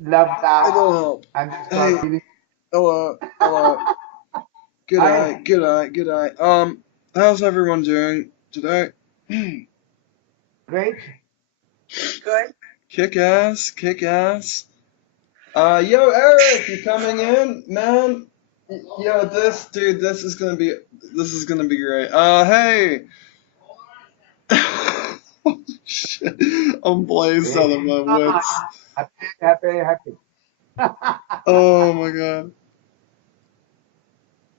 love that, It'll and help. they start Hey, feeling. hello. Good eye, I good eye, good eye. How's everyone doing today? great. Good. Kick ass, kick ass. Yo, Eric, you coming in, man? Yo, this is gonna be great. Hey. Shit. I'm blazed out of my wits. Happy, happy, happy. Oh my god.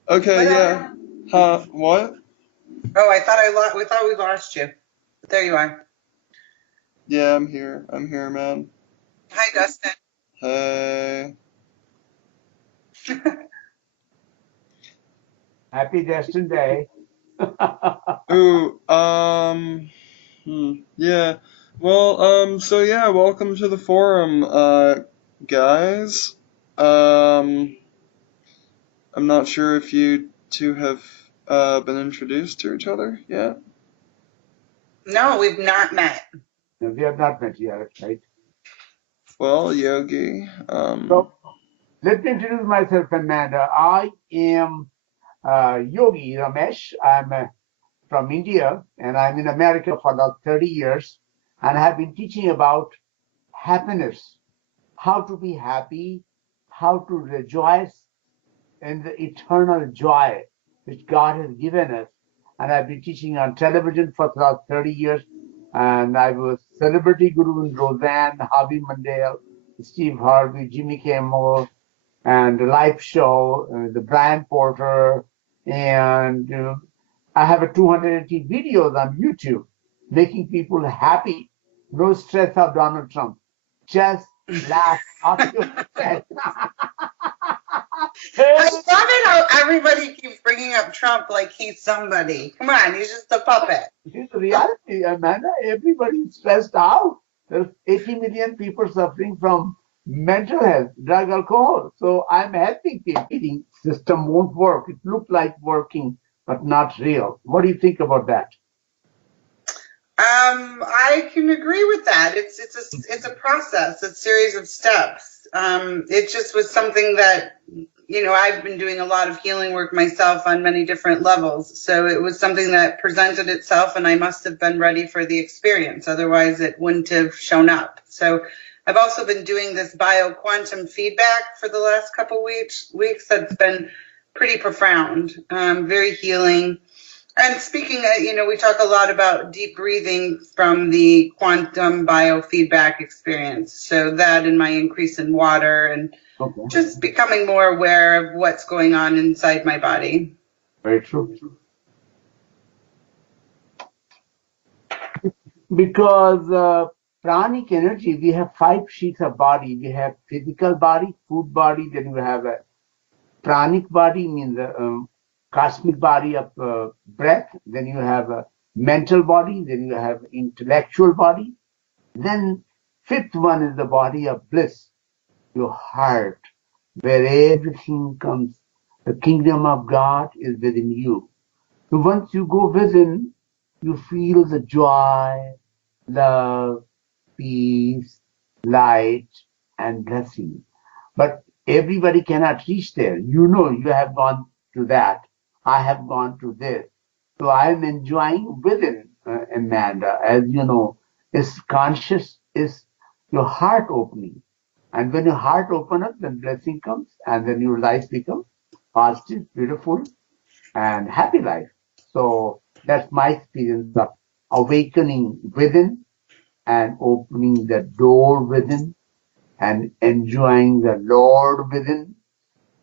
Okay, What yeah. happened? Huh? What? Oh, we thought we lost you. But there you are. Yeah, I'm here. I'm here, man. Hi, Dustin. Hey. Happy destined day. Ooh, yeah. Well, so yeah, welcome to the forum, guys. I'm not sure if you two have, been introduced to each other yet. No, we've not met. We have not met yet, right? Well, Yogi, So let me introduce myself, Amanda. I am Yogi Ramesh. I'm from India, and I'm in America for about 30 years, and I have been teaching about happiness, how to be happy, how to rejoice in the eternal joy which God has given us. And I've been teaching on television for about 30 years. And I was celebrity guru in Roseanne, Harvey Mandel, Steve Harvey, Jimmy Kimmel, and the live show, the Brian Porter. And I have a 280 videos on YouTube making people happy. No stress of Donald Trump. Just laugh off your chest. I love it how everybody keeps bringing up Trump like he's somebody. Come on, he's just a puppet. It is the reality, Amanda. Everybody is stressed out. There's 80 million people suffering from mental health, drug, alcohol. So I'm helping people. Eating system won't work. It looked like working, but not real. What do you think about that? I can agree with that. It's a process, it's a series of steps. It just was something that I've been doing a lot of healing work myself on many different levels. So it was something that presented itself, and I must have been ready for the experience. Otherwise, it wouldn't have shown up. So I've also been doing this bioquantum feedback for the last couple weeks. That's been pretty profound, very healing. And speaking of, we talk a lot about deep breathing from the quantum biofeedback experience. So that and my increase in water and Okay. just becoming more aware of what's going on inside my body. Very true. Because pranic energy, we have 5 sheets of body. We have physical body, food body, then we have a pranic body, means the cosmic body of breath. Then you have a mental body. Then you have intellectual body. Then 5th one is the body of bliss, your heart, where everything comes. The kingdom of God is within you. So once you go within, you feel the joy, love, peace, light, and blessing. But everybody cannot reach there. You have gone to that. I have gone to this. So I am enjoying within, Amanda. As you know, is conscious, is your heart opening. And when your heart opens up, then blessing comes, and then your life becomes positive, beautiful, and happy life. So that's my experience of awakening within and opening the door within and enjoying the Lord within.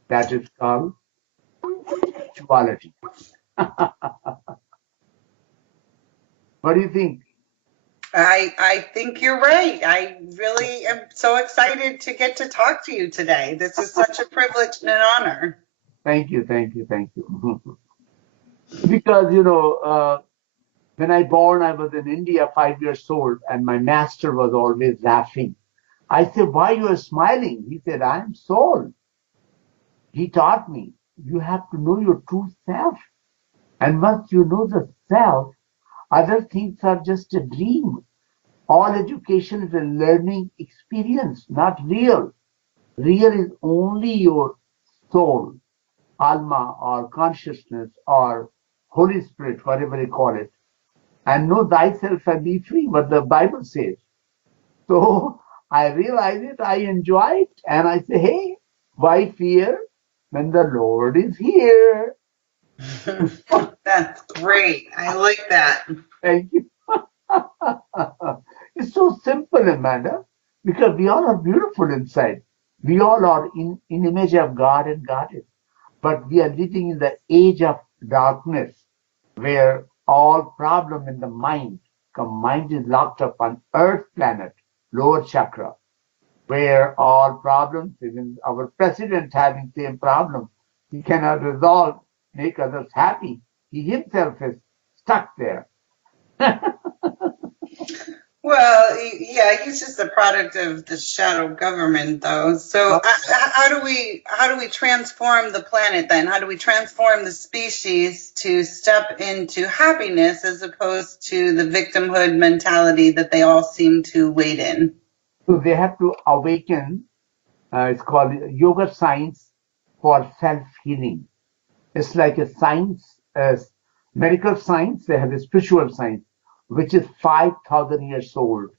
That is called spirituality. What do you think? I think you're right. I really am so excited to get to talk to you today. This is such a privilege and an honor. Thank you, thank you, thank you. Because, when I born, I was in India, 5 years old, and my master was always laughing. I said, why you are smiling? He said, I am soul. He taught me, you have to know your true self. And once you know the self, other things are just a dream. All education is a learning experience, not real. Real is only your soul, alma, or consciousness, or Holy Spirit, whatever you call it. And know thyself and be free, what the Bible says. So I realize it, I enjoy it, and I say, hey, why fear when the Lord is here? That's great. I like that. Thank you. It's so simple, Amanda, because we all are beautiful inside. We all are in image of God and Goddess. But we are living in the age of darkness where all problem in the mind, mind is locked up on earth planet, lower chakra, where all problems, even our president having same problem, he cannot resolve, make others happy. He himself is stuck there. Well, yeah, he's just a product of the shadow government, though. So, how do we transform the planet then? How do we transform the species to step into happiness as opposed to the victimhood mentality that they all seem to wait in? So they have to awaken. It's called yoga science for self-healing. It's like a science, medical science. They have a spiritual science, which is 5,000 years old.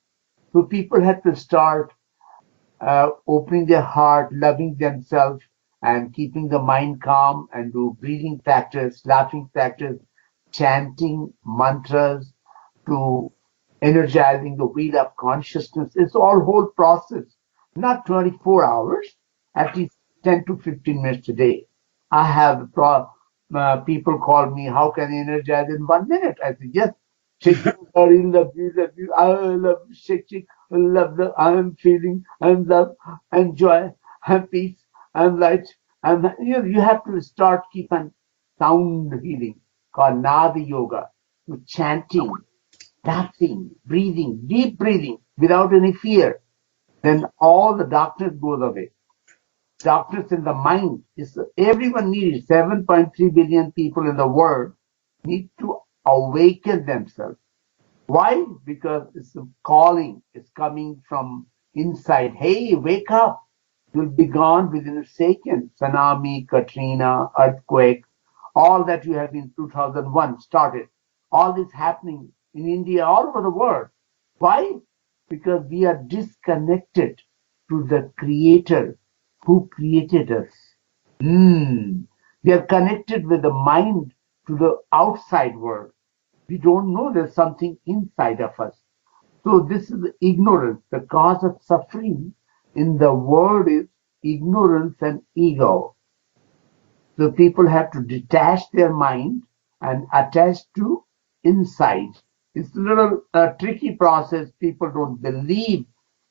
So people have to start opening their heart, loving themselves, and keeping the mind calm, and do breathing practice, laughing practice, chanting mantras, to energizing the wheel of consciousness. It's all whole process, not 24 hours, at least 10 to 15 minutes a day. I have people call me, how can I energize in 1 minute? I say, yes, shake, love you, I love you, shake, love the, I'm feeling, and love, and joy, and peace, and light. And you have to start keep on sound healing called Nada Yoga, to chanting, laughing, breathing, deep breathing without any fear. Then all the darkness goes away. Darkness in the mind is everyone needs 7.3 billion people in the world need to awaken themselves. Why? Because it's a calling. It's coming from inside. Hey, wake up. You'll be gone within a second. Tsunami, Katrina, earthquake, all that you have in 2001 started. All this happening in India, all over the world. Why? Because we are disconnected to the Creator who created us. We are connected with the mind to the outside world. We don't know there's something inside of us. So this is ignorance. The cause of suffering in the world is ignorance and ego. So people have to detach their mind and attach to inside. It's a little tricky process. People don't believe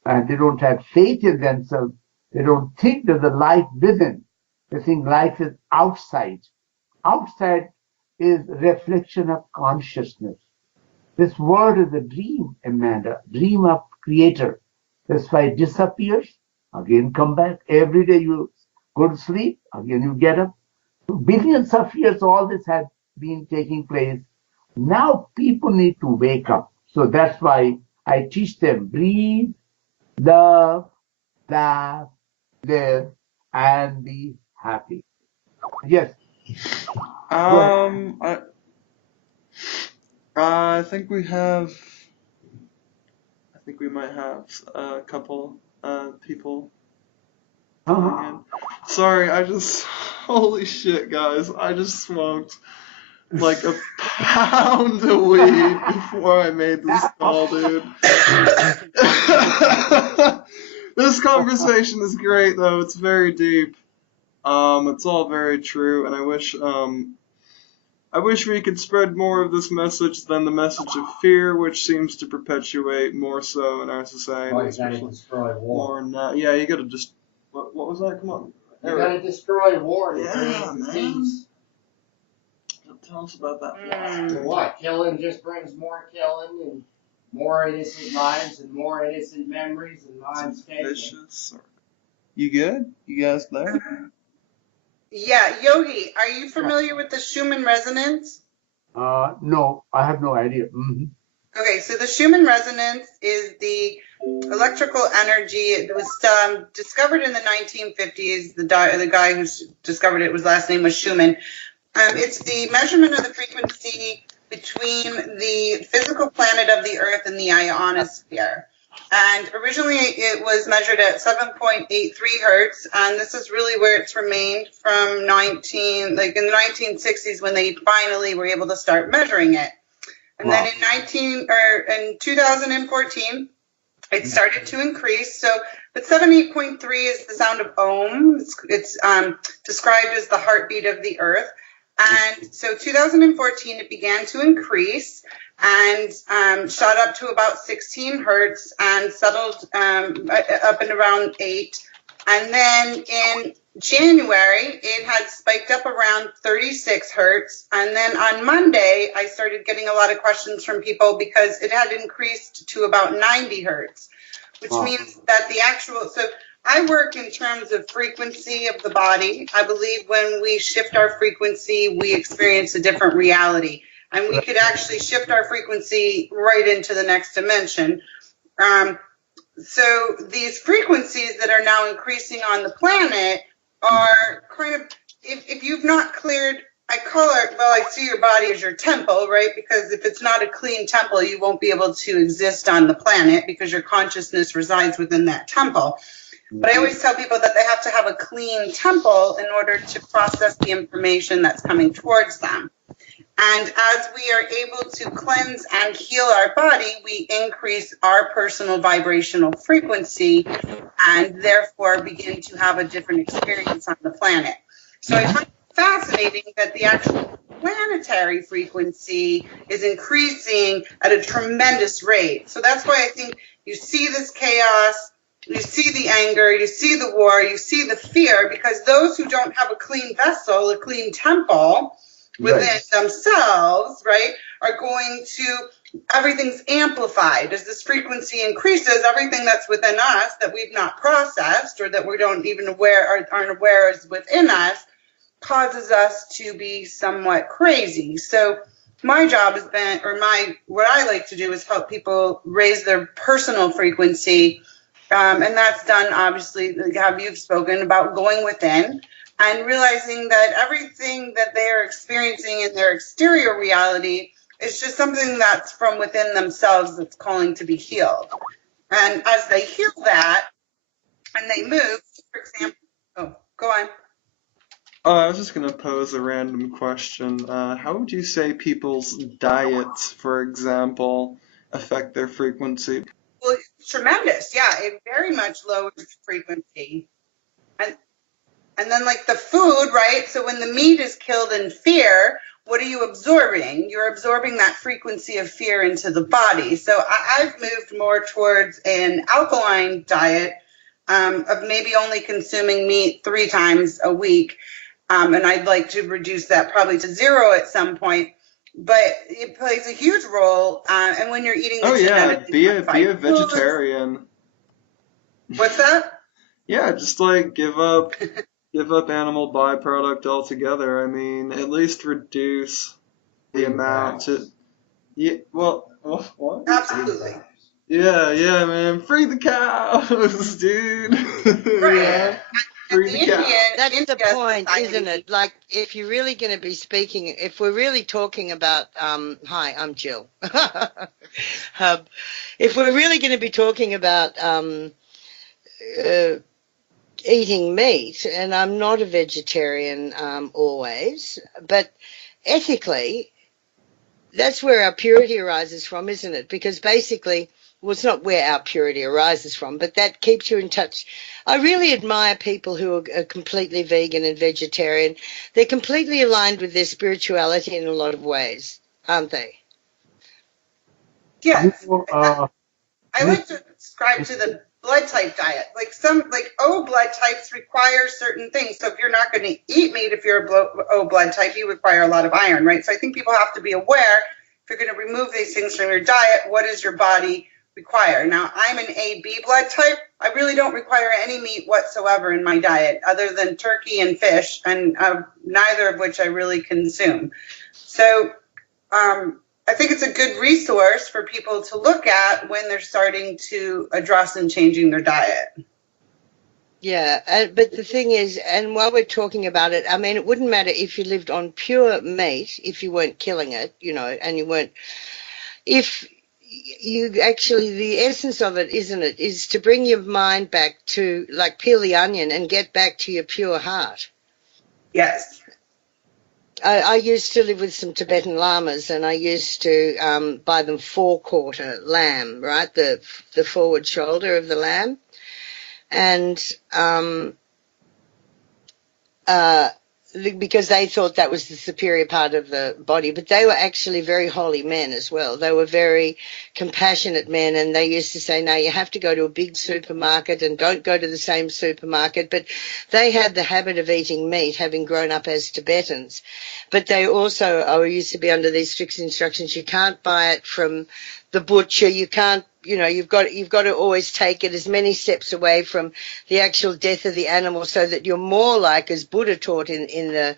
and they don't have faith in themselves. They don't think there's a life within. They think life is outside. Outside is reflection of consciousness. This world is a dream, Amanda, dream of creator. That's why it disappears, again come back. Every day you go to sleep, again you get up. Billions of years all this had been taking place. Now people need to wake up. So that's why I teach them breathe, love, laugh, live, and be happy. Yes. I think we have. I think we might have a couple people coming in. Sorry, holy shit, guys! I just smoked like a pound of weed before I made this call, dude. This conversation is great, though. It's very deep. It's all very true, and I wish we could spread more of this message than the message of fear, which seems to perpetuate more so in our society. Oh, you gotta destroy war. Yeah, you gotta just. What was that? Come on. You gotta destroy war to Yeah, create man. peace. Tell us about that. For what? Killing just brings more killing and more innocent lives and more innocent memories and lives taken. Vicious. You good? You guys there? Yeah, Yogi, are you familiar with the Schumann resonance? No, I have no idea. Okay, so the Schumann resonance is the electrical energy. It was discovered in the 1950s. The guy who discovered it, his last name was Schumann. It's the measurement of the frequency between the physical planet of the Earth and the ionosphere. And originally it was measured at 7.83 hertz, and this is really where it's remained from in the 1960s when they finally were able to start measuring it. And then in 2014, it started to increase. But 78.3 is the sound of Om. It's described as the heartbeat of the Earth. And so 2014, it began to increase and shot up to about 16 hertz and settled up and around 8. And then in January, it had spiked up around 36 hertz. And then on Monday, I started getting a lot of questions from people because it had increased to about 90 hertz, which means that so I work in terms of frequency of the body. I believe when we shift our frequency, we experience a different reality. And we could actually shift our frequency right into the next dimension. So these frequencies that are now increasing on the planet are kind of, if you've not cleared, I call it, I see your body as your temple, right? Because if it's not a clean temple, you won't be able to exist on the planet because your consciousness resides within that temple. But I always tell people that they have to have a clean temple in order to process the information that's coming towards them. And as we are able to cleanse and heal our body, we increase our personal vibrational frequency and therefore begin to have a different experience on the planet. So I find it fascinating that the actual planetary frequency is increasing at a tremendous rate. So that's why I think you see this chaos, you see the anger, you see the war, you see the fear, because those who don't have a clean vessel, a clean temple within themselves, right, are going to, everything's amplified. As this frequency increases, everything that's within us that we've not processed or that we don't even aren't aware is within us causes us to be somewhat crazy. So my job has been, what I like to do is help people raise their personal frequency. And that's done, obviously, how you've spoken about going within and realizing that everything that they are experiencing in their exterior reality is just something that's from within themselves that's calling to be healed. And as they heal that and they move, for example, go on. I was just going to pose a random question. How would you say people's diets, for example, affect their frequency? Well, it's tremendous. Yeah, it very much lowers the frequency. And then like the food, right? So when the meat is killed in fear, what are you absorbing? You're absorbing that frequency of fear into the body. So I've moved more towards an alkaline diet of maybe only consuming meat 3 times a week. And I'd like to reduce that probably to 0 at some point. But it plays a huge role. And when you're eating the be a vegetarian. What's that? Yeah, just like give up animal byproduct altogether. I mean, at least reduce the amount to. Yeah, what? Absolutely. Yeah, man. Free the cows, dude. Right. Yeah. Free the cows. That's the point, isn't it? Like, if you're really going to be speaking, if we're really talking about, hi, I'm Jill. If we're really going to be talking about eating meat, and I'm not a vegetarian always, but ethically, that's where our purity arises from, isn't it? Because basically, well, it's not where our purity arises from, but that keeps you in touch. I really admire people who are completely vegan and vegetarian. They're completely aligned with their spirituality in a lot of ways, aren't they? Yes. I like to subscribe to the blood type diet. Like O blood types require certain things. So if you're not going to eat meat, if you're O blood type, you require a lot of iron, right? So I think people have to be aware, if you're going to remove these things from your diet, what does your body require? Now, I'm an AB blood type. I really don't require any meat whatsoever in my diet other than turkey and fish, and neither of which I really consume. So I think it's a good resource for people to look at when they're starting to address and changing their diet. Yeah, but the thing is, and while we're talking about it, I mean, it wouldn't matter if you lived on pure meat, if you weren't killing it, and you weren't, if you actually, the essence of it, isn't it, is to bring your mind back to, like, peel the onion and get back to your pure heart. Yes. I used to live with some Tibetan lamas, and I used to buy them four-quarter lamb, right, the forward shoulder of the lamb, and uh, because they thought that was the superior part of the body, but they were actually very holy men as well. They were very compassionate men, and they used to say, no, you have to go to a big supermarket and don't go to the same supermarket. But they had the habit of eating meat, having grown up as Tibetans. But they also used to be under these strict instructions. You can't buy it from the butcher. You can't, you've got to always take it as many steps away from the actual death of the animal, so that you're more like, as Buddha taught in the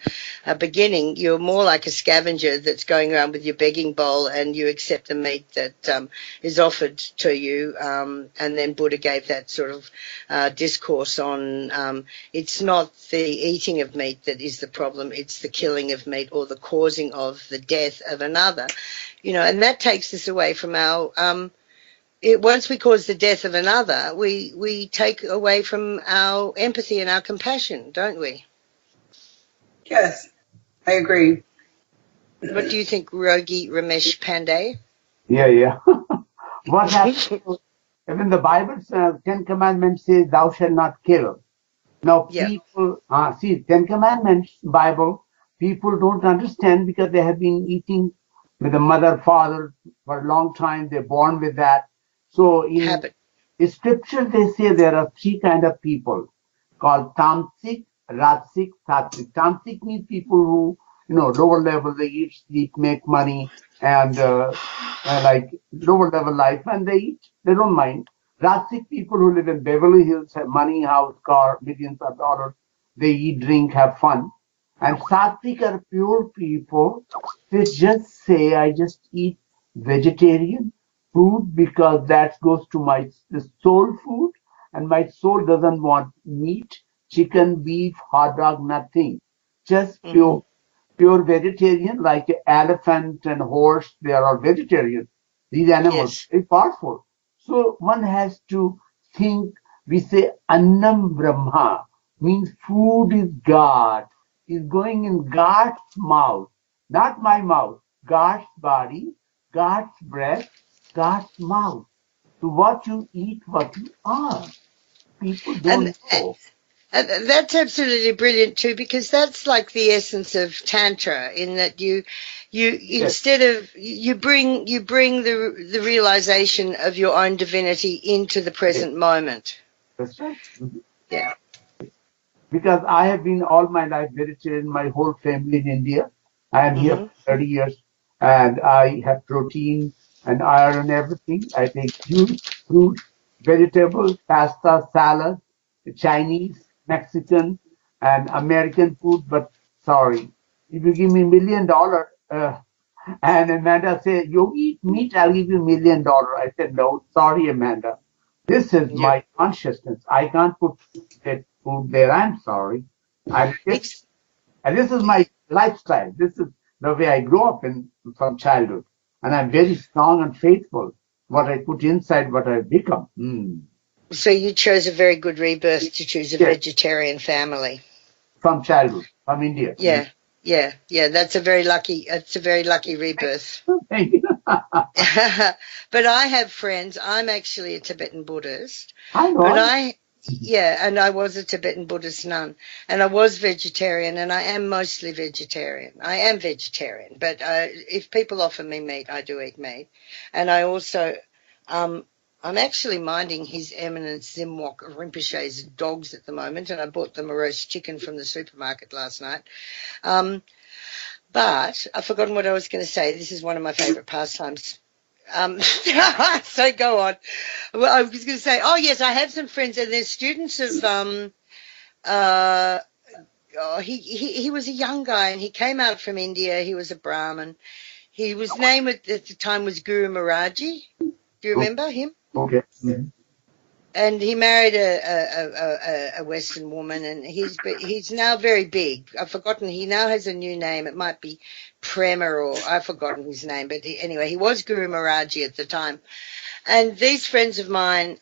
beginning, you're more like a scavenger that's going around with your begging bowl, and you accept the meat that is offered to you. And then Buddha gave that sort of discourse on it's not the eating of meat that is the problem, it's the killing of meat or the causing of the death of another. And that takes us away from our once we cause the death of another, we take away from our empathy and our compassion, don't we? Yes, I agree. What do you think, Yogi Ramesh Pandey? Yeah. What happens? Even the Bible, Ten Commandments says, "Thou shalt not kill." Now, Yeah. people see Ten Commandments Bible. People don't understand because they have been eating with the mother, father for a long time. They're born with that. So in Habit. scripture, they say there are three kind of people called tamasic, rajasic, sattvic. Tamasic means people who, lower level, they eat, sleep, make money, and like lower level life, and they eat, they don't mind. Rajasic people who live in Beverly Hills, have money, house, car, millions of dollars. They eat, drink, have fun. And sattvic are pure people. They just say, I just eat vegetarian food because that goes to my soul food, and my soul doesn't want meat, chicken, beef, hot dog, nothing. Just Mm-hmm. pure vegetarian, like elephant and horse, they are all vegetarian. These animals Yes. are powerful. So one has to think, we say Annam Brahma, means food is God, is going in God's mouth, not my mouth, God's body, God's breath, God's mouth. So what you eat, what you are. People And don't know. that's absolutely brilliant too, because that's like the essence of Tantra, in that you Yes, instead of you bring the realization of your own divinity into the yes, present moment. that's right. Yeah. Because I have been all my life vegetarian, my whole family in India. I am here Mm-hmm. for 30 years, and I have protein and iron and everything. I take juice, fruits, vegetables, pasta, salad, Chinese, Mexican, and American food. But sorry, if you give me $1 million, and Amanda said, "You eat meat, I'll give you $1 million." I said, "No, sorry, Amanda. This is Yeah. my consciousness. I can't put that food there. I'm sorry. I just, Ex- and this is my lifestyle. This is the way I grew up in from childhood, and I'm very strong and faithful. What I put inside, what I become. so you chose a very good rebirth to choose a Yes, vegetarian family. from childhood, from India. Yeah. Yeah. That's a very lucky. It's a very lucky rebirth. Thank you. But I have friends. I'm actually a Tibetan Buddhist, I but know. yeah, and I was a Tibetan Buddhist nun, and I was vegetarian, and I am mostly vegetarian. I am vegetarian, but if people offer me meat, I do eat meat, and I also, um, I'm actually minding His Eminence Zimwok Rinpoche's dogs at the moment, and I bought them a roast chicken from the supermarket last night. Um, but I've forgotten what I was going to say. This is one of my favorite pastimes. So go on. Well, I was going to say, oh yes, I have some friends, and they're students of uh he was a young guy, and he came out from India. He was a Brahmin. His name at the time was Guru Maharaji. Do you remember him? Okay. Mm-hmm. And he married a Western woman, and he's now very big. I've forgotten. He now has a new name. It might be Prema, or I've forgotten his name. But anyway, he was Guru Maharaji at the time. And these friends of mine,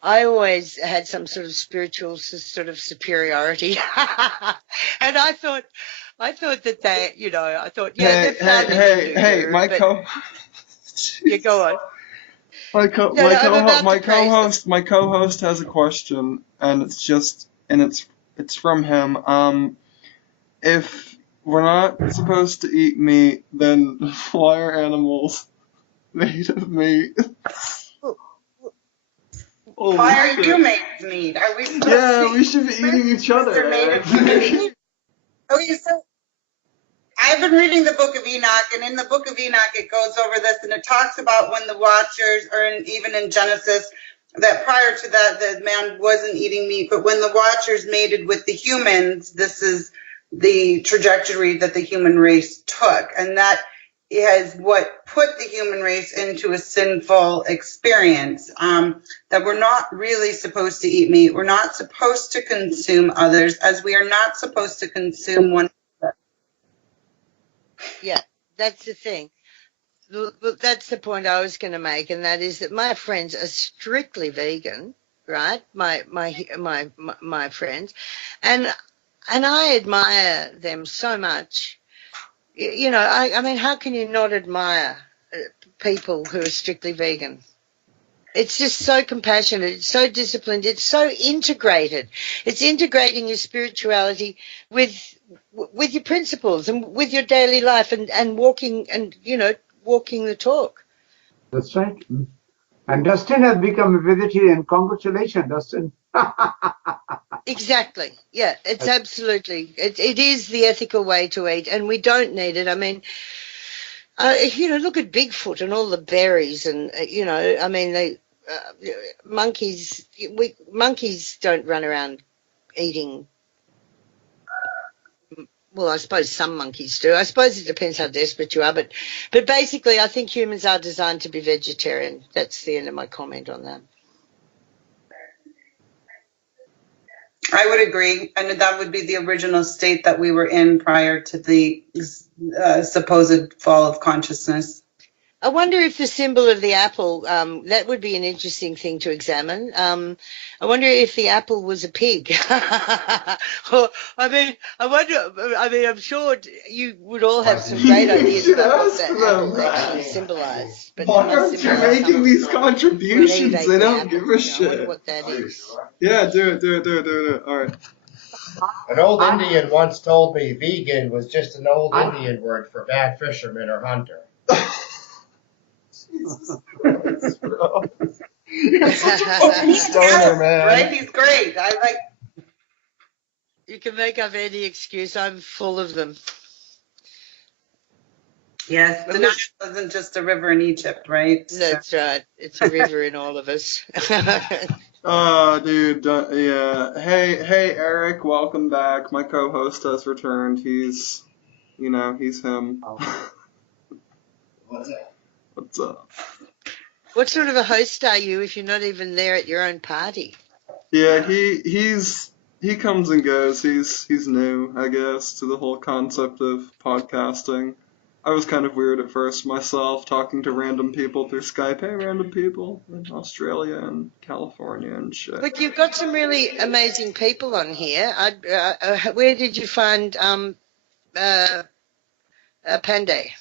I always had some sort of spiritual sort of superiority, and I thought that they, I thought, yeah, they've found Hey, my yeah, go on. My I'm co-host has a question, and it's from him. If we're not supposed to eat meat, then why are animals made of meat? Why are you made of meat? Are we supposed to we should be eating each other. They're made of human meat. Okay, so I've been reading the Book of Enoch, and in the Book of Enoch, it goes over this, and it talks about when the Watchers, or even in Genesis, that prior to that, the man wasn't eating meat, but when the Watchers mated with the humans, this is the trajectory that the human race took, and that is what put the human race into a sinful experience, that we're not really supposed to eat meat. We're not supposed to consume others, as we are not supposed to consume one another. Yeah, that's the thing. Look, that's the point I was going to make, and that is that my friends are strictly vegan, right? My friends, and I admire them so much. I mean, how can you not admire people who are strictly vegan? It's just so compassionate, it's so disciplined, it's so integrated. It's integrating your spirituality with your principles and with your daily life, and walking the talk. That's right. And Dustin has become a vegetarian. Congratulations, Dustin. Exactly. Yeah, it's absolutely. It is the ethical way to eat, and we don't need it. I mean, look at Bigfoot and all the berries, and I mean, monkeys don't run around eating. Well, I suppose some monkeys do. I suppose it depends how desperate you are, but basically, I think humans are designed to be vegetarian. That's the end of my comment on that. I would agree, and that would be the original state that we were in prior to the supposed fall of consciousness. I wonder if the symbol of the apple, that would be an interesting thing to examine. I wonder if the apple was a pig. I'm sure you would all have some great ideas about what that apple actually symbolized. But why aren't you making these contributions? They don't give a shit. I wonder what that is. Yeah, do it. All right. An old Indian once told me vegan was just an old Indian word for bad fisherman or hunter. Jesus Christ, bro. You're such a fucking stoner, man. Right? He's great. I like. You can make up any excuse. I'm full of them. Yes, the Nile isn't just a river in Egypt, right? That's right. It's a river in all of us. Oh, dude, yeah. Hey, Eric, welcome back. My co-host has returned. He's him. What's up? What sort of a host are you if you're not even there at your own party? Yeah, he comes and goes. He's new, I guess, to the whole concept of podcasting. I was kind of weird at first myself, talking to random people through Skype. Hey, random people in Australia and California and shit. But you've got some really amazing people on here. Where did you find Panday?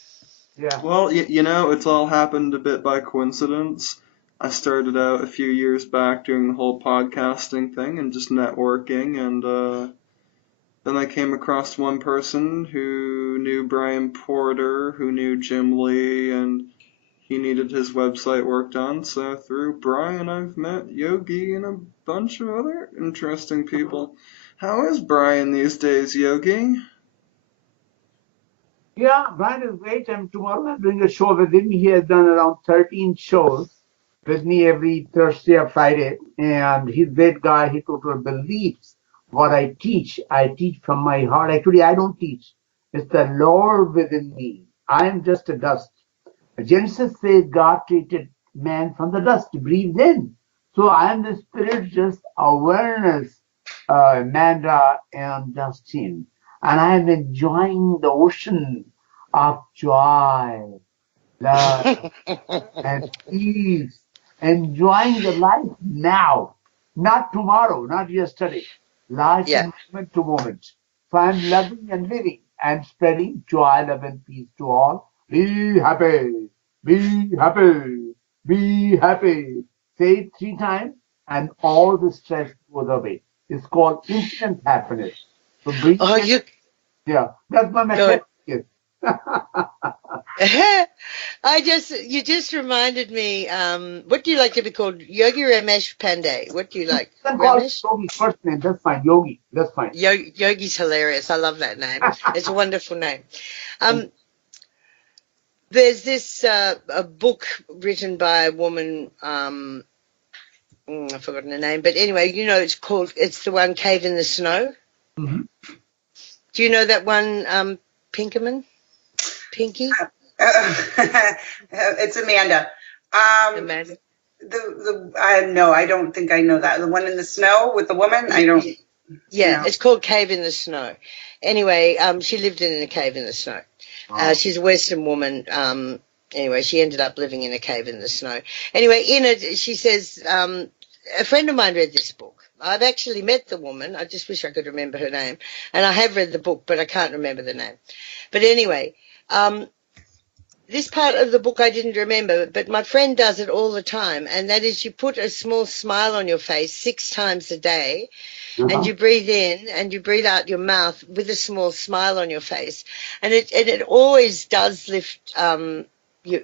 Yeah. Well, it's all happened a bit by coincidence. I started out a few years back doing the whole podcasting thing and just networking, and then I came across one person who knew Brian Porter, who knew Jim Lee, and he needed his website worked on. So through Brian, I've met Yogi and a bunch of other interesting people. How is Brian these days, Yogi? Yeah, Brian is great. And tomorrow I'm doing a show with him. He has done around 13 shows with me every Thursday or Friday. And he's a great guy. He totally believes what I teach. I teach from my heart. Actually, I don't teach. It's the Lord within me. I am just a dust. Genesis says God created man from the dust, breathed in. So I am the spirit, just awareness, Amanda and Justin. And I am enjoying the ocean of joy, love, and peace, enjoying the life now, not tomorrow, not yesterday. Life Yeah. is moment to moment. So I'm loving and living and spreading joy, love, and peace to all. Be happy, be happy, be happy. Say it 3 times, and all the stress goes away. It's called instant happiness. So breathe Oh, in. Yeah, that's my good. method. You just reminded me, what do you like to be called? Yogi Ramesh Pandey. What do you like? You can call me Ramesh? Yogi first name. That's fine. Yogi. That's fine. Yogi's hilarious. I love that name. It's a wonderful name. There's this a book written by a woman, I've forgotten her name, but anyway, it's the one Cave in the Snow. Mhm. Do you know that one, Pinkerman? Pinky? It's Amanda. Amanda? No, I don't think I know that. The one in the snow with the woman? I don't Yeah, know. it's called Cave in the Snow. Anyway, she lived in a cave in the snow. Oh. She's a Western woman. Anyway, she ended up living in a cave in the snow. Anyway, in it, she says, a friend of mine read this book. I've actually met the woman. I just wish I could remember her name. And I have read the book, but I can't remember the name. But anyway, this part of the book I didn't remember, but my friend does it all the time. And that is you put a small smile on your face 6 times a day, and you breathe in and you breathe out your mouth with a small smile on your face. And it always does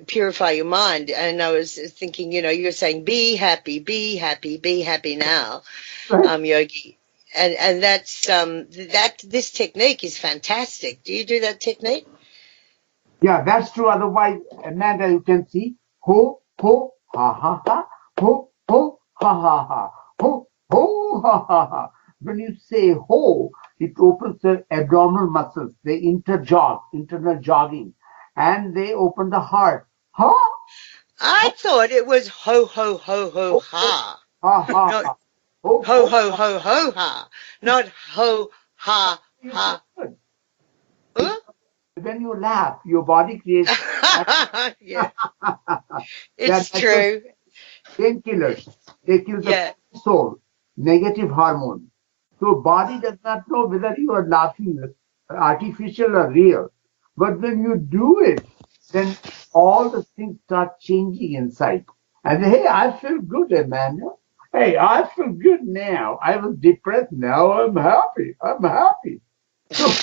purify your mind. And I was thinking, you're saying, be happy, be happy, be happy now, Yogi. And this technique is fantastic. Do you do that technique? Yeah, that's true. Otherwise, Amanda, you can see ho, ho, ha, ha, ha, ho, ho, ha, ha, ha, ho, ho, ha, ha, ha. When you say ho, it opens the abdominal muscles. They internal jogging, and they open the heart. Ha, I thought it was ho, ho, ho, ho, ho, ho, ha. ha, ha, Not ha, ho, ho, ho. ho, ho, ho, ha. Not ho, ha, You ha. good. Huh? When you laugh, your body creates Yeah, that it's natural true. painkillers. They kill the Yeah. cortisol, negative hormone. So body does not know whether you are laughing artificial or real. But when you do it, then all the things start changing inside. And hey, I feel good, Amanda. Hey, I feel good now. I was depressed. Now I'm happy. I'm happy. So,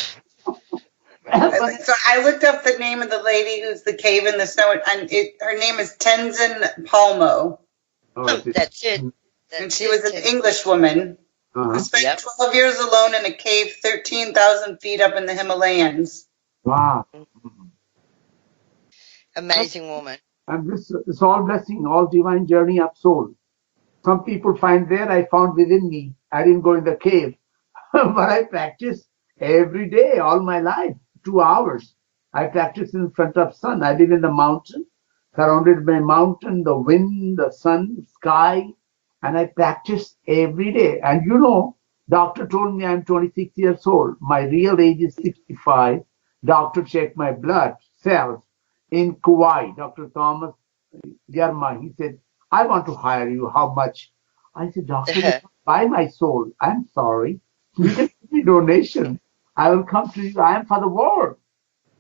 So I looked up the name of the lady who's the cave in the snow, and her name is Tenzin Palmo, oh, That's it. and That's she was it. an English woman who uh-huh. spent Yep. 12 years alone in a cave 13,000 feet up in the Himalayas. Wow. Amazing woman. And this is all blessing, all divine journey of soul. Some people find there, I found within me. I didn't go in the cave, but I practice every day, all my life, 2 hours. I practice in front of sun. I live in the mountain, surrounded by mountain, the wind, the sun, sky, and I practice every day. And doctor told me I'm 26 years old. My real age is 65. Doctor checked my blood cells in Kuwait. Dr. Thomas Yarma, he said, I want to hire you. How much? I said, Doctor, you can't buy my soul. I'm sorry. You can give me donation. I will come to you. I am for the world.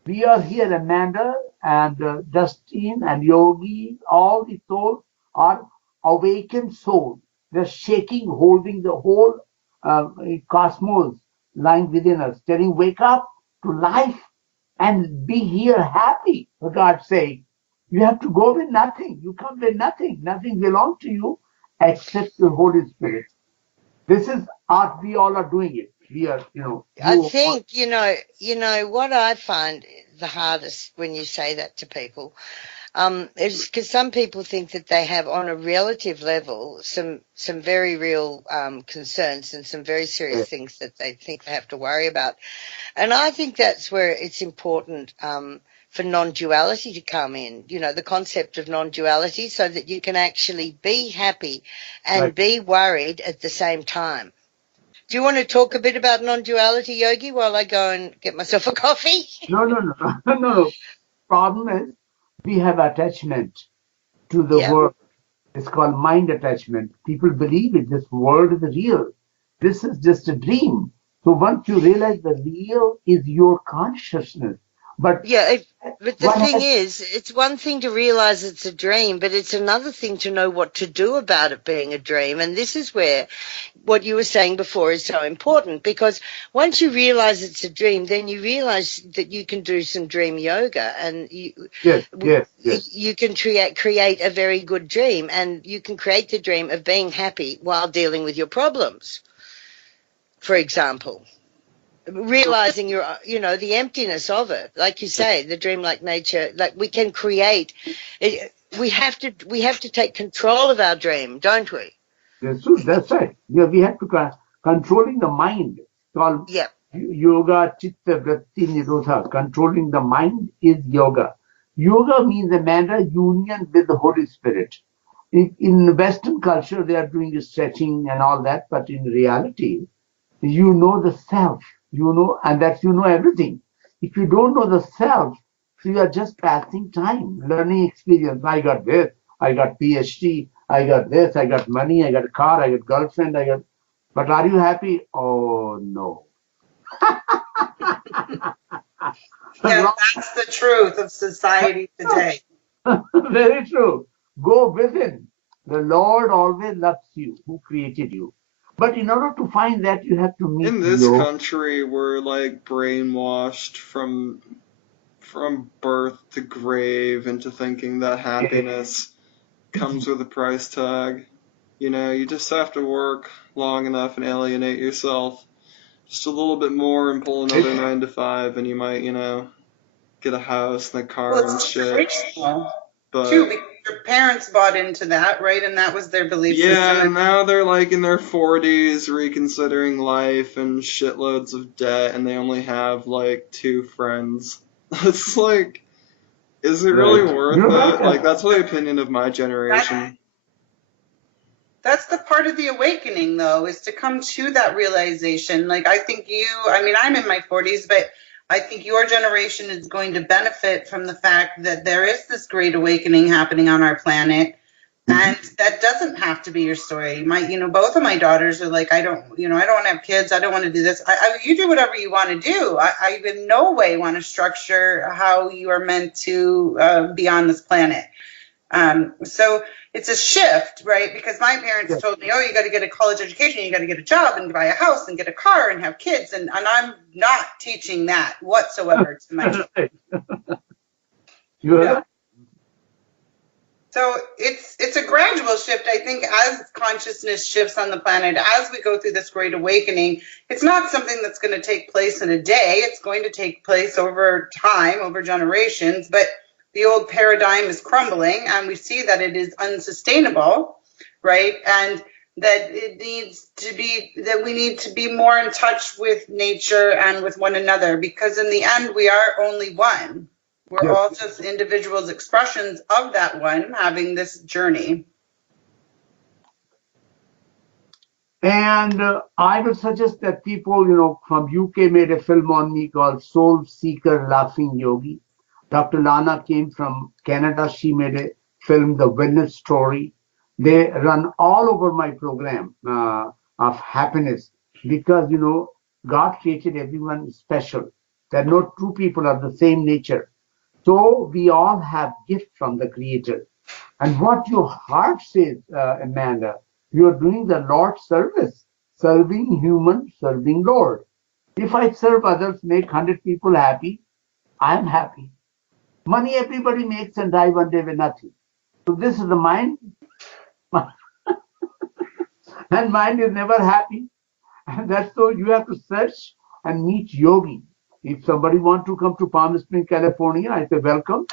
We are here, Amanda and Justine and Yogi. All the souls are awakened souls. They're shaking, holding the whole cosmos lying within us, telling, wake up to life and be here happy, for God's sake. You have to go with nothing. You come with nothing. Nothing belongs to you except the Holy Spirit. This is art. We all are doing it. We are, I you are. think, what I find the hardest when you say that to people, is because some people think that they have, on a relative level, some very real concerns and some very serious things that they think they have to worry about. And I think that's where it's important for non-duality to come in, the concept of non-duality, so that you can actually be happy and Right. be worried at the same time. Do you want to talk a bit about non-duality, Yogi, while I go and get myself a coffee? No, no, no, no, no. Problem is, we have attachment to the Yeah. world. It's called mind attachment. People believe it. This world is real. This is just a dream. So once you realize the real is your consciousness, but Yeah, but the what thing has is, it's one thing to realize it's a dream, but it's another thing to know what to do about it being a dream. And this is where what you were saying before is so important, because once you realize it's a dream, then you realize that you can do some dream yoga, and yes, yes, yes, you can create a very good dream, and you can create the dream of being happy while dealing with your problems, for example. Realizing the emptiness of it, like you say, the dreamlike nature, like we can create it. We have to take control of our dream, don't we? that's true. That's right. Yeah, we have to controlling the mind. It's called Yeah. yoga chitta vritti nirodha. Controlling the mind is yoga. Yoga means a manner union with the Holy Spirit. In Western culture, they are doing stretching and all that, but in reality, you know the self, and that's everything. If you don't know the self, so you are just passing time, learning experience. I got this, I got PhD, I got this, I got money, I got a car, I got girlfriend, but are you happy? Oh no. Yeah, that's the truth of society today. Very true. Go within. The Lord always loves you, who created you. But in order to find that, you have to meet In this your country, we're like brainwashed from birth to grave into thinking that happiness comes with a price tag. You just have to work long enough and alienate yourself just a little bit more and pull another 9 to 5, and you might, get a house and a car Well, and it's shit. generational too, But because your parents bought into that, right? And that was their belief yeah, system. and now they're like in their 40s reconsidering life and shitloads of debt, and they only have like 2 friends. It's like, is it really right. worth You're it? Like, right. that's the opinion of my generation. That's the part of the awakening, though, is to come to that realization. Like, I'm in my 40s, but I think your generation is going to benefit from the fact that there is this great awakening happening on our planet. And that doesn't have to be your story. Both of my daughters are like, I don't want to have kids. I don't want to do this. You do whatever you want to do. I in no way want to structure how you are meant to be on this planet. So it's a shift, right? Because my parents Yes. told me, oh, you got to get a college education, you got to get a job and buy a house and get a car and have kids. And I'm not teaching that whatsoever to my children. You're No. right. So it's a gradual shift. I think as consciousness shifts on the planet, as we go through this great awakening, it's not something that's going to take place in a day. It's going to take place over time, over generations. But the old paradigm is crumbling, and we see that it is unsustainable, right? And that we need to be more in touch with nature and with one another, because in the end, we are only one. We're Yes. all just individuals' expressions of that one having this journey. And I would suggest that people, from UK made a film on me called Soul Seeker Laughing Yogi. Dr. Lana came from Canada. She made a film, The Wellness Story. They run all over my program of happiness because, God created everyone special. There are no two people of the same nature. So we all have gift from the Creator. And what your heart says, Amanda, you're doing the Lord's service, serving human, serving Lord. If I serve others, make 100 people happy, I'm happy. Money everybody makes and die one day with nothing. So this is the mind, and mind is never happy. And that's so you have to search and meet Yogi. If somebody want to come to Palm Springs, California, I say welcome.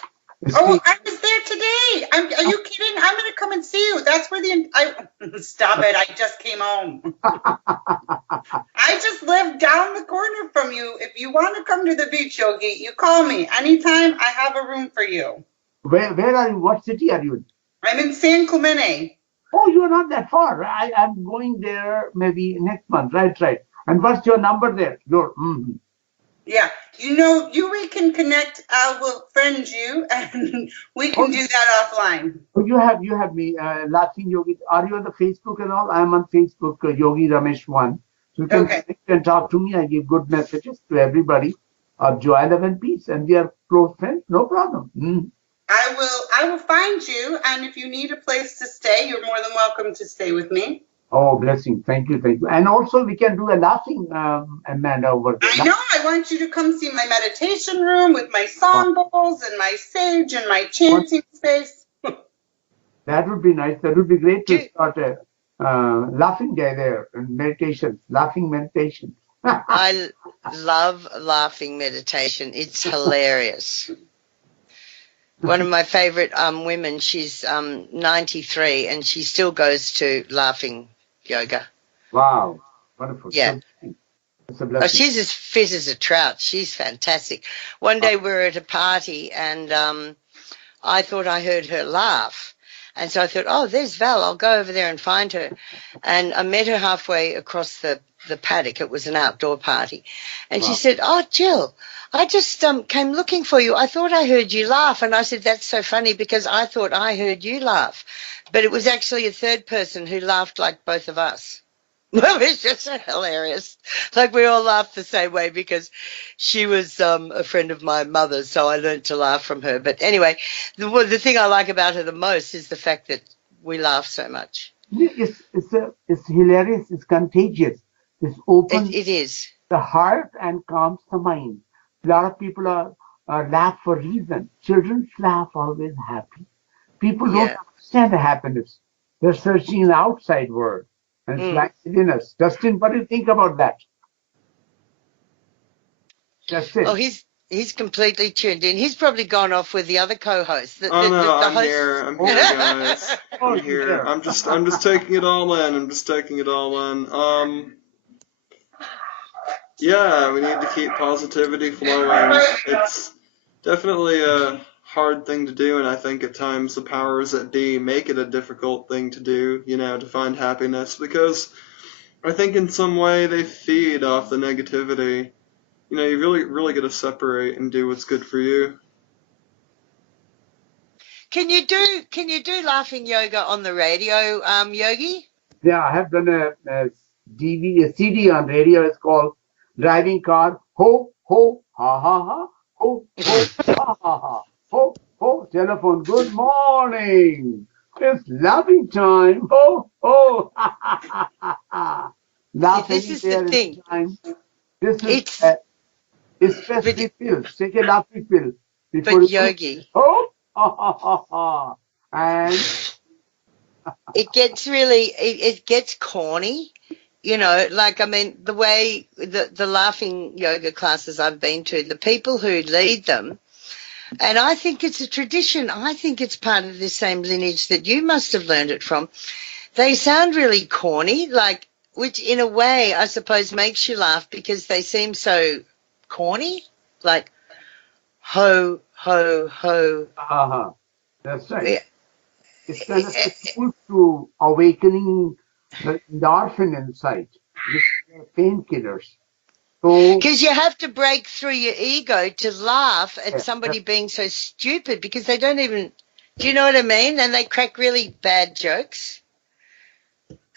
Oh, I was there today. Are you kidding? I'm going to come and see you. That's where stop it. I just came home. I just lived live down the corner from you. If you want to come to the beach, Yogi, you call me anytime. I have a room for you. Where are you? What city are you in? I'm in San Clemente. Oh, you are not that far. I'm going there maybe next month. Right. And what's your number there? Yeah, we can connect. I will friend you, and we can do that offline. Oh, you have me, Laughing Yogi. Are you on the Facebook and all? I'm on Facebook, Yogi Ramesh 1. So you can talk to me. I give good messages to everybody of joy, love, and peace. And we are close friends. No problem. I will find you, and if you need a place to stay, you're more than welcome to stay with me. Oh, blessing. Thank you. And also we can do a laughing Amanda over there. I know. I want you to come see my meditation room with my song bowls and my sage and my chanting space. That would be nice. That would be great to start a laughing day there and meditation, laughing meditation. I love laughing meditation. It's hilarious. One of my favorite women, she's 93 and she still goes to laughing yoga. Wow. Wonderful. Yeah. It's a blessing. Oh, she's as fit as a trout. She's fantastic. One day we were at a party and I thought I heard her laugh. And so I thought, oh, there's Val. I'll go over there and find her. And I met her halfway across the paddock. It was an outdoor party. And she said, oh, Jill, I just came looking for you. I thought I heard you laugh. And I said, that's so funny because I thought I heard you laugh. But it was actually a third person who laughed like both of us. It was just so hilarious. Like we all laughed the same way because she was a friend of my mother's, so I learned to laugh from her. But anyway, the thing I like about her the most is the fact that we laugh so much. It's hilarious. It's contagious. It's open. It is. The heart and calms the mind. A lot of people are laugh for reason. Children's laugh always happy. People don't understand the happiness. They're searching in the outside world. And it's like within us. Justin, what do you think about that? That's it. Oh, he's completely tuned in. He's probably gone off with the other co-host. I'm here. I'm here, guys. I'm here. I'm just taking it all in. Yeah, we need to keep positivity flowing. It's definitely a hard thing to do, and I think at times the powers that be make it a difficult thing to do, to find happiness, because I think in some way they feed off the negativity. You really got to separate and do what's good for you. Can you do laughing yoga on the radio, Yogi? Yeah, I have done a CD on radio. It's called Driving Car. Ho, ho, ha, ha, ha. Ho, ho, ha, ha, ha. Ho, ho, telephone. Good morning. It's laughing time. Ho, ho, ha, ha, ha, ha, ha. Laughing. This is the thing. This is especially pills. Take a laughing pill. But Yogi. Oh, ha, ha, ha, ha. And it gets it gets corny. The way the laughing yoga classes I've been to, the people who lead them, and I think it's a tradition. I think it's part of the same lineage that you must have learned it from. They sound really corny, which in a way I suppose makes you laugh because they seem so corny, like ho, ho, ho. Uh-huh. That's right. Yeah. It's kind of a tool to awakening the endorphin inside. These painkillers. So, because you have to break through your ego to laugh at somebody being so stupid because they don't even, do you know what I mean? And they crack really bad jokes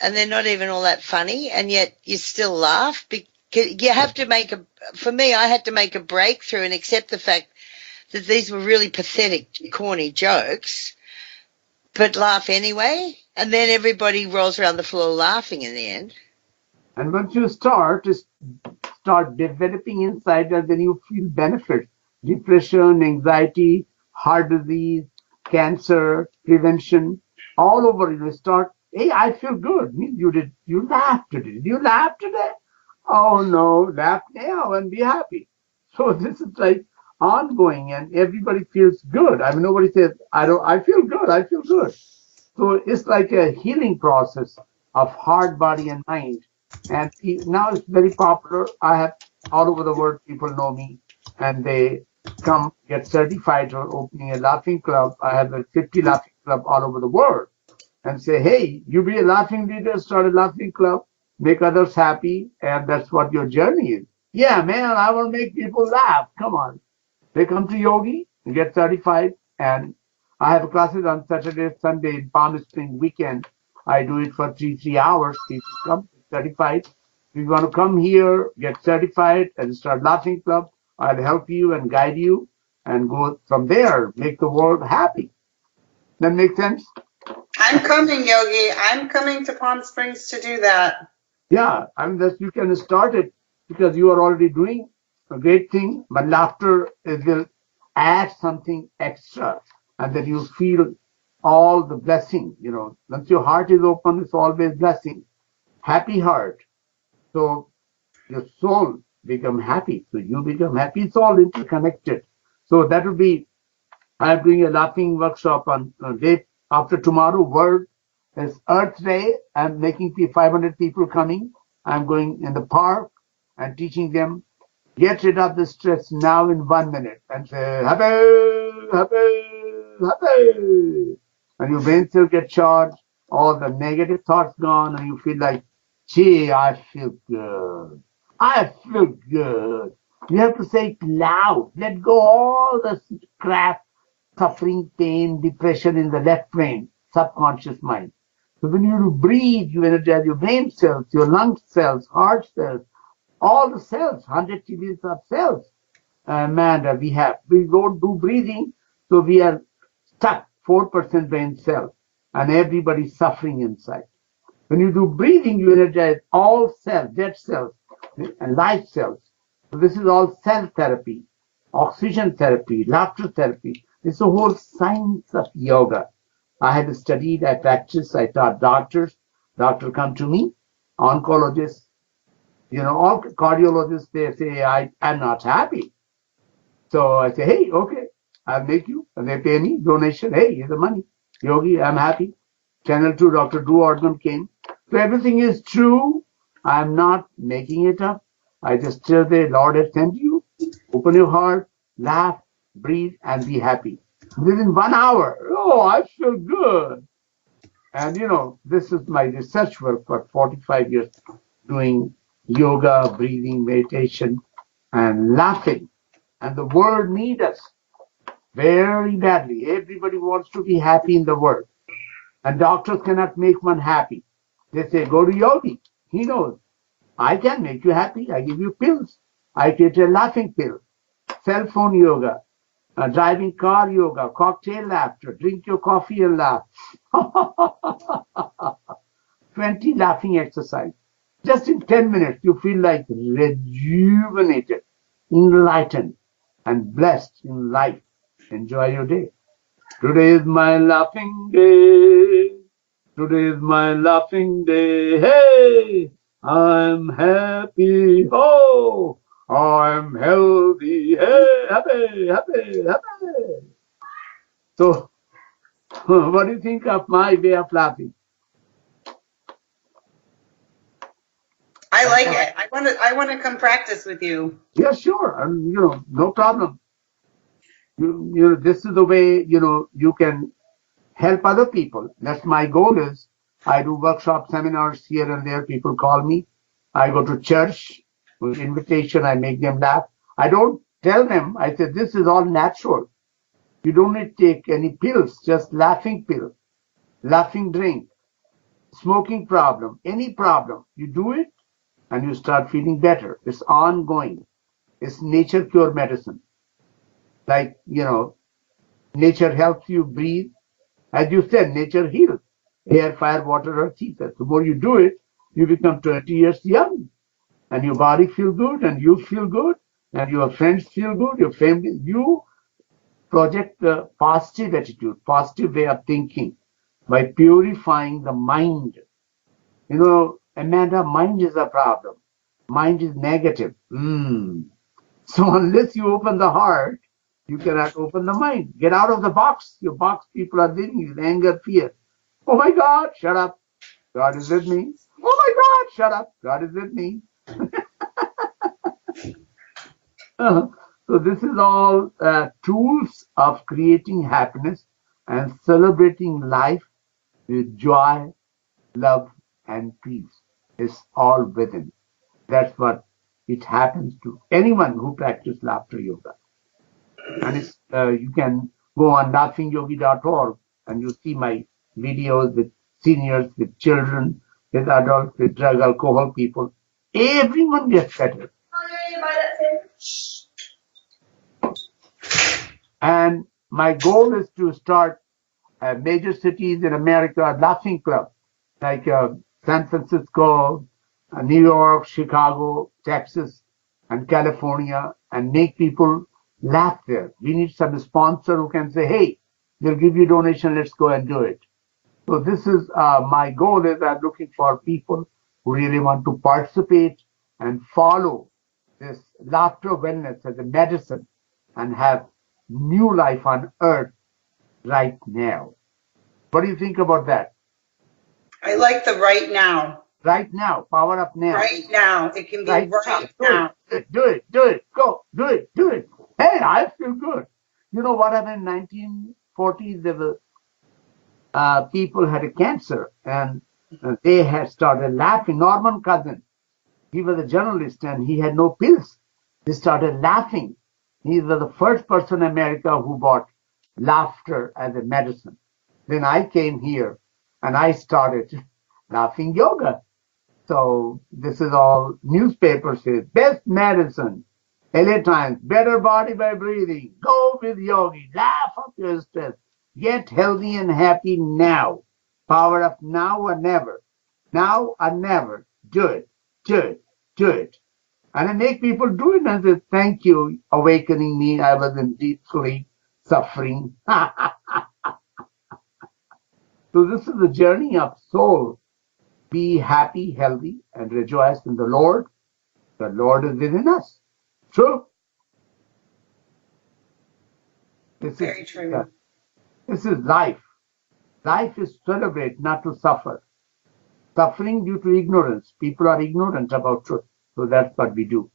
and they're not even all that funny, and yet you still laugh because you have to for me, I had to make a breakthrough and accept the fact that these were really pathetic, corny jokes, but laugh anyway. And then everybody rolls around the floor laughing in the end. And once you start developing inside, and then you feel benefits. Depression, anxiety, heart disease, cancer, prevention, all over. You start, hey, I feel good. You laughed today. Did you laugh today? Oh no, laugh now and be happy. So this is like ongoing, and everybody feels good. I mean, nobody says, I feel good. So it's like a healing process of heart, body, and mind. And now it's very popular. I have all over the world people know me, and they come get certified for opening a laughing club. I have a 50 laughing club all over the world, and say, hey, you be a laughing leader, start a laughing club, make others happy, and that's what your journey is. Yeah, man, I want to make people laugh. Come on. They come to Yogi and get certified, and I have classes on Saturday, Sunday, in Palm Spring weekend. I do it for 3 hours. People come certified. If you want to come here, get certified, and start laughing club, I'll help you and guide you, and go from there. Make the world happy. That makes sense? I'm coming, Yogi. I'm coming to Palm Springs to do that. Yeah, I mean that you can start it because you are already doing a great thing, but laughter will add something extra, and that you feel all the blessing. Once your heart is open, it's always blessing. Happy heart, so your soul become happy, so you become happy. It's all interconnected. So that will be. I'm doing a laughing workshop on day after tomorrow. World is Earth Day. I'm making 500 people coming. I'm going in the park and teaching them get rid of the stress now in 1 minute and say happy, happy, happy. And your brain still get charged, all the negative thoughts gone, and you feel like, gee, I feel good. I feel good. You have to say it loud. Let go all the crap, suffering, pain, depression in the left brain, subconscious mind. So when you breathe, you energize your brain cells, your lung cells, heart cells, all the cells, 100 trillion of cells. And we don't do breathing, so we are stuck, 4% brain cells, and everybody's suffering inside. When you do breathing, you energize all cells, dead cells, and life cells. So this is all cell therapy, oxygen therapy, laughter therapy. It's a whole science of yoga. I had studied, I practiced, I taught doctors. Doctors come to me, oncologists, all cardiologists, they say, I'm not happy. So I say, hey, okay, I'll make you. And they pay me donation. Hey, here's the money. Yogi, I'm happy. Channel 2, Dr. Drew Ordman came. So everything is true. I'm not making it up. I just tell the Lord has sent you. Open your heart, laugh, breathe, and be happy. Within 1 hour, oh, I feel good. And this is my research work for 45 years, doing yoga, breathing, meditation, and laughing. And the world needs us very badly. Everybody wants to be happy in the world. And doctors cannot make one happy. They say, go to Yogi. He knows. I can make you happy. I give you pills. I create a laughing pill. Cell phone yoga, driving car yoga, cocktail laughter, drink your coffee and laugh. 20 laughing exercise. Just in 10 minutes, you feel like rejuvenated, enlightened, and blessed in life. Enjoy your day. Today is my laughing day. Today is my laughing day. Hey, I'm happy. Oh, I'm healthy. Hey, happy, happy, happy. So, what do you think of my way of laughing? I like it. I want to come practice with you. Yeah, sure. No problem. This is the way, you can help other people. That's my goal is. I do workshop seminars here and there. People call me. I go to church with invitation. I make them laugh. I don't tell them. I say, this is all natural. You don't need to take any pills, just laughing pill, laughing drink, smoking problem, any problem. You do it and you start feeling better. It's ongoing. It's nature cure medicine. Like, nature helps you breathe. As you said, nature heals. Air, fire, water, earth, ether. The more you do it, you become 20 years young. And your body feels good, and you feel good, and your friends feel good, your family. You project a positive attitude, positive way of thinking by purifying the mind. Amanda, mind is a problem. Mind is negative. So unless you open the heart, you cannot open the mind. Get out of the box. Your box people are living in anger, fear. Oh my God, shut up. God is with me. Oh my God, shut up. God is with me. So this is all tools of creating happiness and celebrating life with joy, love, and peace. It's all within. That's what it happens to anyone who practices laughter yoga. And it's, you can go on laughingyogi.org and you see my videos with seniors, with children, with adults, with drug alcohol people. Everyone gets better. And my goal is to start major cities in America laughing clubs like San Francisco, New York, Chicago, Texas, and California, and make people laugh there. We need some sponsor who can say, hey, we'll give you donation, let's go and do it. So this is my goal is I'm looking for people who really want to participate and follow this laughter wellness as a medicine and have new life on earth right now. What do you think about that? I like the right now. Right now, power up now. Right now. It can be right now. Do it, go, do it. Hey, I feel good. You know what happened in 1940s? There were people had a cancer and they had started laughing. Norman Cousin, he was a journalist and he had no pills. They started laughing. He was the first person in America who bought laughter as a medicine. Then I came here and I started laughing yoga. So this is all newspaper says, best medicine, LA Times, better body by breathing, go with yogi, laugh off your stress, get healthy and happy now. Power up now or never. Now or never. Do it, do it, do it. And I make people do it and say, thank you, awakening me. I was in deep sleep, suffering. So this is the journey of soul. Be happy, healthy, and rejoice in the Lord. The Lord is within us. True? Very true. This is life. Life is celebrate, not to suffer. Suffering due to ignorance. People are ignorant about truth. So that's what we do.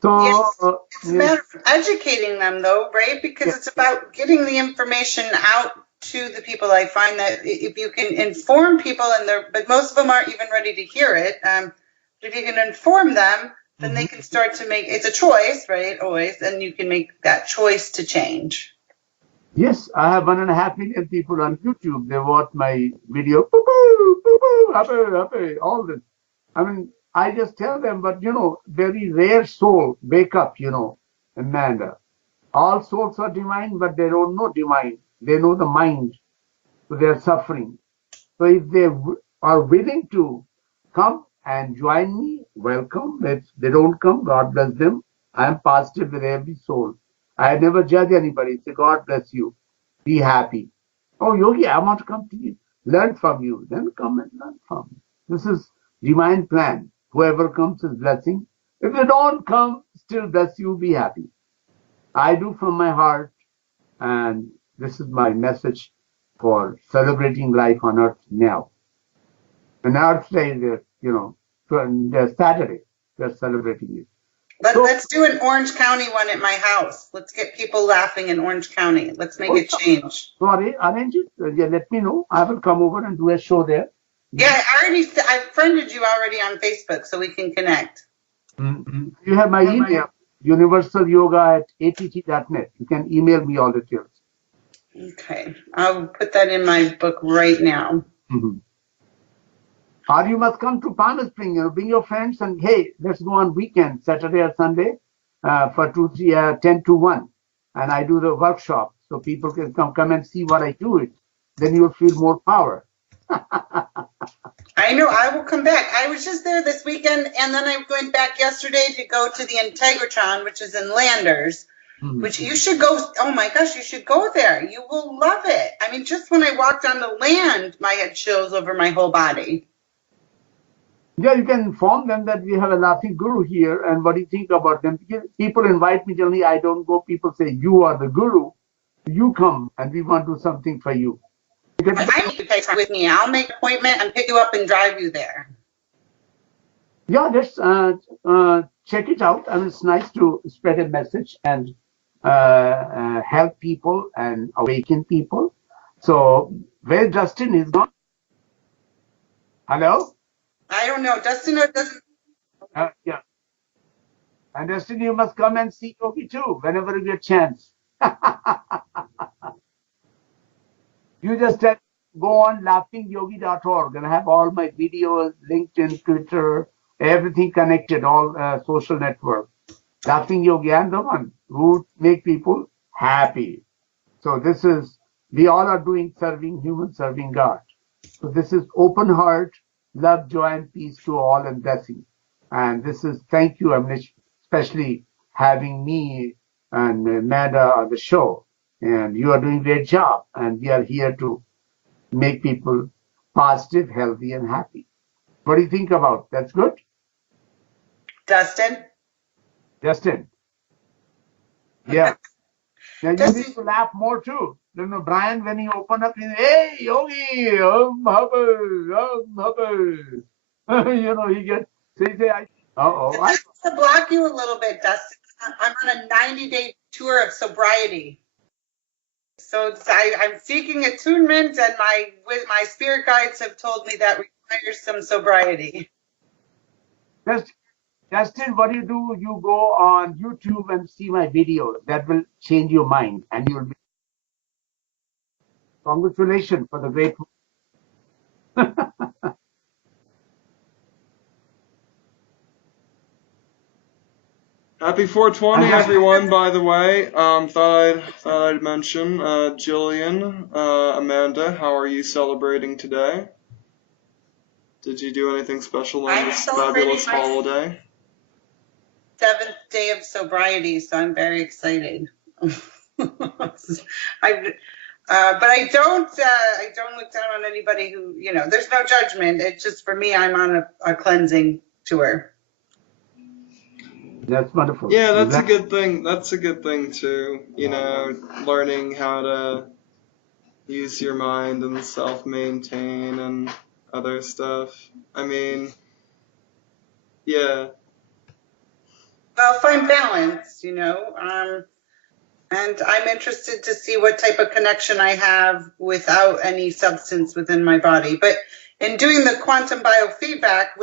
So yes, it's a matter of educating them, though, right? Because it's about getting the information out to the people. I find that if you can inform people, but most of them aren't even ready to hear it. But if you can inform them, then they can start to make. It's a choice, right? Always, and you can make that choice to change. Yes, I have 1.5 million people on YouTube. They watch my video. Boo-boo, boo-boo, happy, all this. I mean, I just tell them, but very rare soul wake up, Amanda. All souls are divine, but they don't know divine. They know the mind. So they are suffering. So if they are willing to come and join me, welcome. If they don't come, God bless them. I am positive with every soul. I never judge anybody. Say, God bless you. Be happy. Oh, Yogi, I want to come to you. Learn from you. Then come and learn from me. This is divine plan. Whoever comes is blessing. If they don't come, still bless you. Be happy. I do from my heart. And this is my message for celebrating life on earth now. And Earth Day is, Saturday. We're celebrating it. Let's do an Orange County one at my house. Let's get people laughing in Orange County. Let's make it change. Sorry, arrange it. Let me know. I will come over and do a show there. Yeah, I friended you already on Facebook, so we can connect. Mm-hmm. You have my email, universalyoga@att.net. You can email me all the details. Okay, I'll put that in my book right now. Mm-hmm. Or you must come to Palm Springs, bring your friends and hey, let's go on weekend, Saturday or Sunday, for 10 to 1. And I do the workshop so people can come and see what I do it. Then you'll feel more power. I know, I will come back. I was just there this weekend and then I went back yesterday to go to the Integratron, which is in Landers, which you should go. Oh my gosh, you should go there. You will love it. I mean, just when I walked on the land, I had chills over my whole body. Yeah, you can inform them that we have a laughing guru here and what do you think about them? People invite me, generally I don't go. People say, you are the guru. You come and we want to do something for you. I need you to take time with me. I'll make an appointment and pick you up and drive you there. Yeah, let's check it out. I mean, it's nice to spread a message and help people and awaken people. So, where Justin is gone? Hello? I don't know. Dustin doesn't. Yeah. And Justin, you must come and see Yogi too, whenever you get a chance. You just go on laughingyogi.org and I have all my videos, LinkedIn, Twitter, everything connected, all social network. Laughing Yogi, I'm the one who make people happy. So this is, we all are doing serving human, serving God. So this is open heart, love, joy, and peace to all and blessing. And this is, thank you, Amish, especially having me and Amanda on the show. And you are doing a great job. And we are here to make people positive, healthy, and happy. What do you think about? That's good? Dustin? Justin? Yeah. Now you Dustin, need to laugh more too. You know, Brian, when he opened up, he said, hey, Yogi, Hubble. You know, he gets, so he say, uh-oh. I have to block you a little bit, Dustin. I'm on a 90-day tour of sobriety. So I'm seeking attunement, and my spirit guides have told me that requires some sobriety. Justin, what do? You go on YouTube and see my video. That will change your mind, and you'll be. Congratulations for the great. Happy 420, everyone, by the way. Thought I'd mention, Gillian, Amanda, how are you celebrating today? Did you do anything special on this fabulous holiday? 7th day of sobriety, so I'm very excited. But I don't look down on anybody who, there's no judgment. It's just, for me, I'm on a cleansing tour. That's wonderful. Yeah, that's a good thing. That's a good thing too. Learning how to use your mind and self-maintain and other stuff. I mean, yeah. Well, find balance, and I'm interested to see what type of connection I have without any substance within my body. But in doing the quantum biofeedback,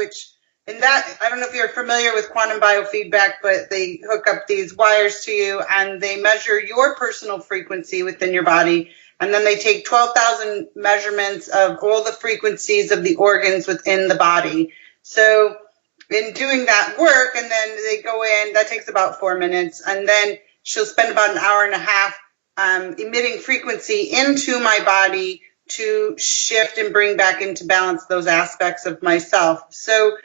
I don't know if you're familiar with quantum biofeedback, but they hook up these wires to you and they measure your personal frequency within your body. And then they take 12,000 measurements of all the frequencies of the organs within the body. So in doing that work, and then they go in, that takes about 4 minutes, and then she'll spend about an hour and a half emitting frequency into my body to shift and bring back into balance those aspects of myself. So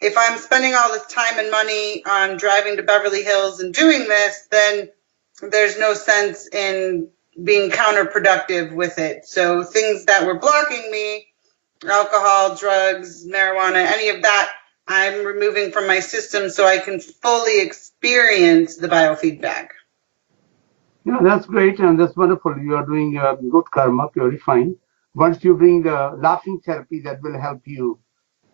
if I'm spending all this time and money on driving to Beverly Hills and doing this, then there's no sense in being counterproductive with it. So things that were blocking me, alcohol, drugs, marijuana, any of that, I'm removing from my system so I can fully experience the biofeedback. Yeah, that's great and that's wonderful. You are doing good karma, purifying. Once you bring the laughing therapy, that will help you.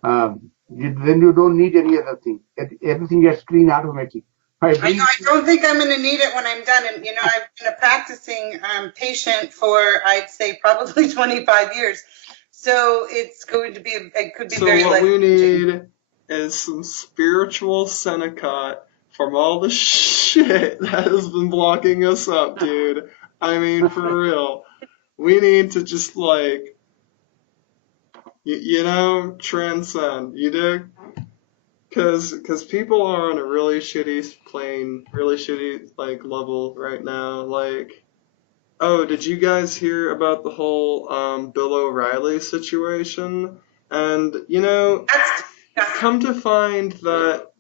Then you don't need any other thing. Everything gets clean automatic. I don't think I'm going to need it when I'm done. And, I've been a practicing patient for, I'd say, probably 25 years. So it could be very So what we need is some spiritual Senecott from all the shit that has been blocking us up, dude. I mean, for real. We need to just, transcend, you dig? Because people are on a really shitty plane, really shitty, level right now. Oh, did you guys hear about the whole Bill O'Reilly situation? And, come to find that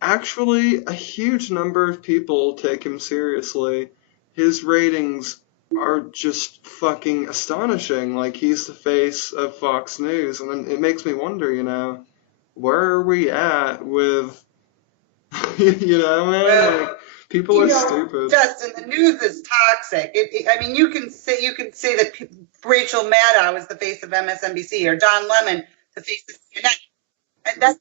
actually a huge number of people take him seriously. His ratings are just fucking astonishing. He's the face of Fox News. And it makes me wonder, where are we at with, man? People are stupid. Justin, the news is toxic. I mean, you can say that Rachel Maddow is the face of MSNBC or Don Lemon the face of CNN, and that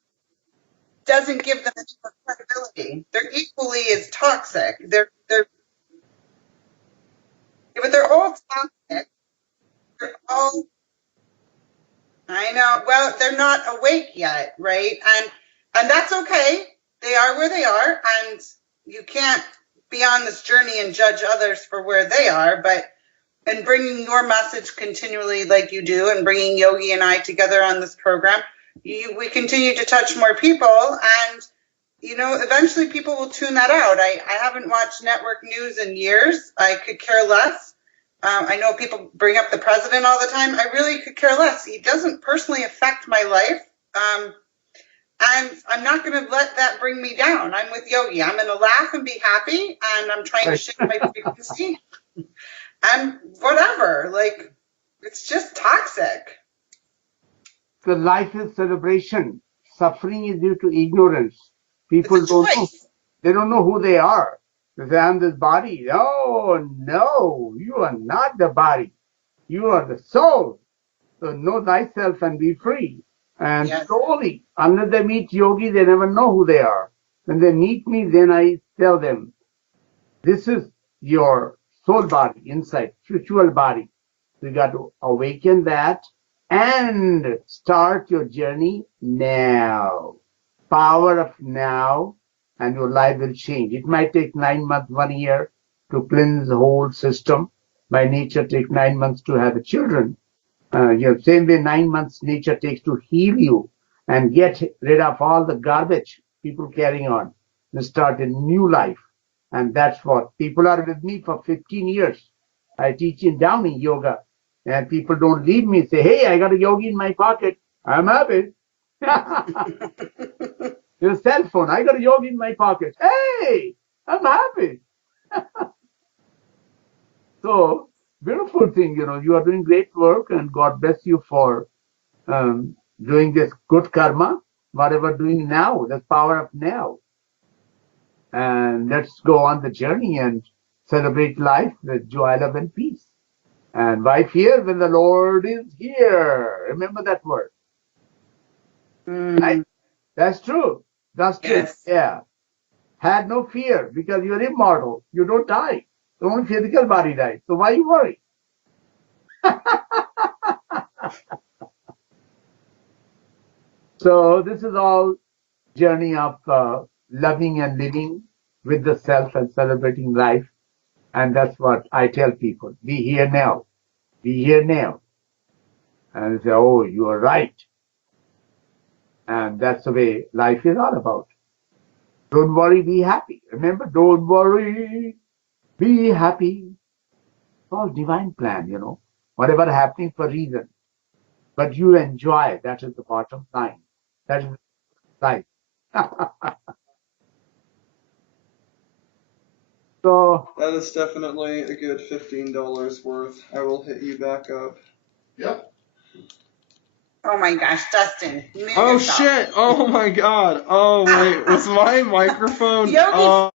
doesn't give them any more credibility. They're equally as toxic. But they're all toxic. They're all. I know. Well, they're not awake yet, right? And that's okay. They are where they are, and you can't be on this journey and judge others for where they are. But and bringing your message continually, like you do, and bringing Yogi and I together on this program, we continue to touch more people, and eventually people will tune that out. I haven't watched network news in years. I could care less. I know people bring up the president all the time. I really could care less. He doesn't personally affect my life. And I'm not going to let that bring me down. I'm with Yogi. I'm going to laugh and be happy, and I'm trying to shift my frequency. And whatever, like, it's just toxic. So life is celebration. Suffering is due to ignorance. People don't know. They don't know who they are. They say, I'm this body. No, you are not the body. You are the soul. So know thyself and be free. And slowly, unless they meet Yogi, they never know who they are. When they meet me, then I tell them, this is your soul body inside, spiritual body. So you got to awaken that and start your journey now. Power of now, and your life will change. It might take 9 months, 1 year to cleanse the whole system. By nature, take 9 months to have children. Same way 9 months nature takes to heal you and get rid of all the garbage people carrying on and start a new life. And that's what people are with me for 15 years. I teach in Downing yoga, and people don't leave me. Say, hey, I got a yogi in my pocket. I'm happy. Your cell phone. I got a yogi in my pocket. Hey, I'm happy. So beautiful thing, you are doing great work, and God bless you for doing this good karma, whatever doing now, the power of now. And let's go on the journey and celebrate life with joy, love, and peace. And why fear when the Lord is here? Remember that word. Right? That's true. That's true. Yes. Yeah. Had no fear because you're immortal. You don't die. The only physical body dies. So why you worry? So this is all journey of loving and living with the self and celebrating life. And that's what I tell people. Be here now. Be here now. And they say, oh, you are right. And that's the way life is all about. Don't worry, be happy. Remember, don't worry, be happy. It's all divine plan, Whatever happening for reason. But you enjoy. That is the bottom line. That is life. So that is definitely a good $15 worth. I will hit you back up. Yep. Oh my gosh, Dustin. Oh shit! Oh my god! Oh wait, was my microphone? Yogi